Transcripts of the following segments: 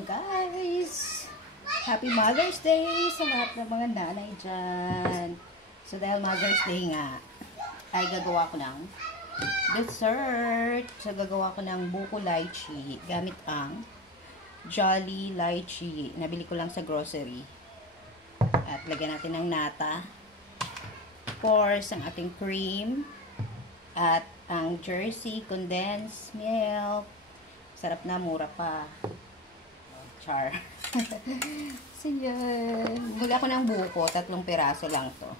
Hello guys! Happy Mother's Day sa lahat ng mga nanay dyan. So dahil Mother's Day nga, ay gagawa ko ng dessert. So gagawa ko ng buko lychee gamit ang Jolly Lychee. Nabili ko lang sa grocery. At lagyan natin ng nata. Of course, ang ating cream. At ang Jersey condensed milk. Sarap na, mura pa. Char. So, yan. Bumili ako ng buko. 3 piraso lang to.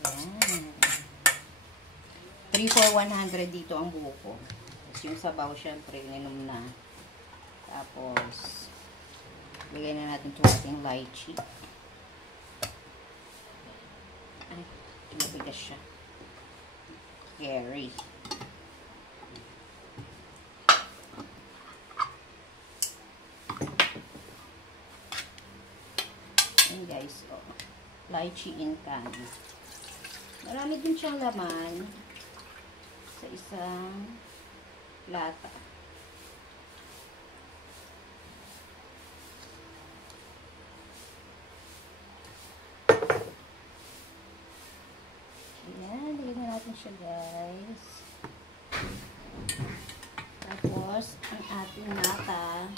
Yan. 3 for 100 dito ang buko. Tapos yung sabaw, syempre, ininom na. Tapos, bigay na natin ito ating lychee. Ay, mabigas siya. Scary. Ayan guys, oh. Lychee in can. Marami din siyang laman sa isang lata. Ayan, lagyan na natin siya guys. Tapos, ang ating nata.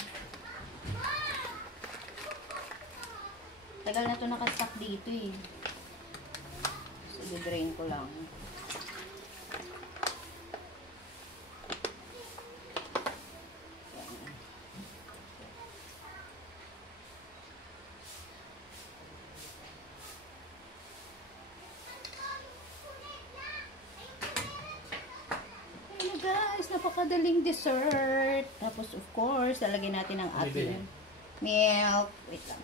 Tagal na ito nakastock dito eh. So, i-drain ko lang. Ayan guys, napakadaling dessert. Tapos of course, lalagyan natin ang ating milk. Wait lang.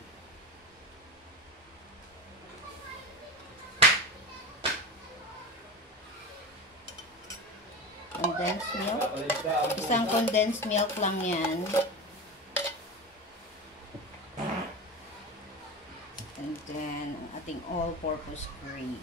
Condensed milk. Isang condensed milk lang yan. And then, ang ating all-purpose cream.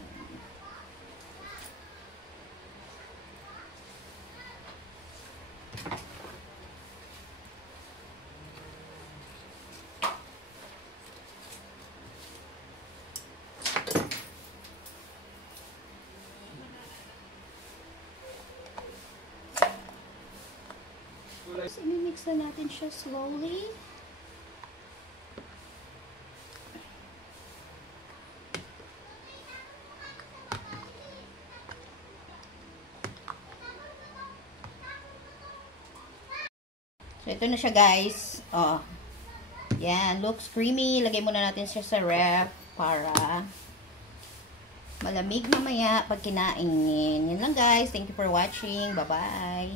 Tapos, imimix na natin siya slowly. So, ito na siya guys. Oh. Yan, looks creamy. Lagay muna natin siya sa ref para malamig mamaya pag kinain. Yan lang guys. Thank you for watching. Bye-bye.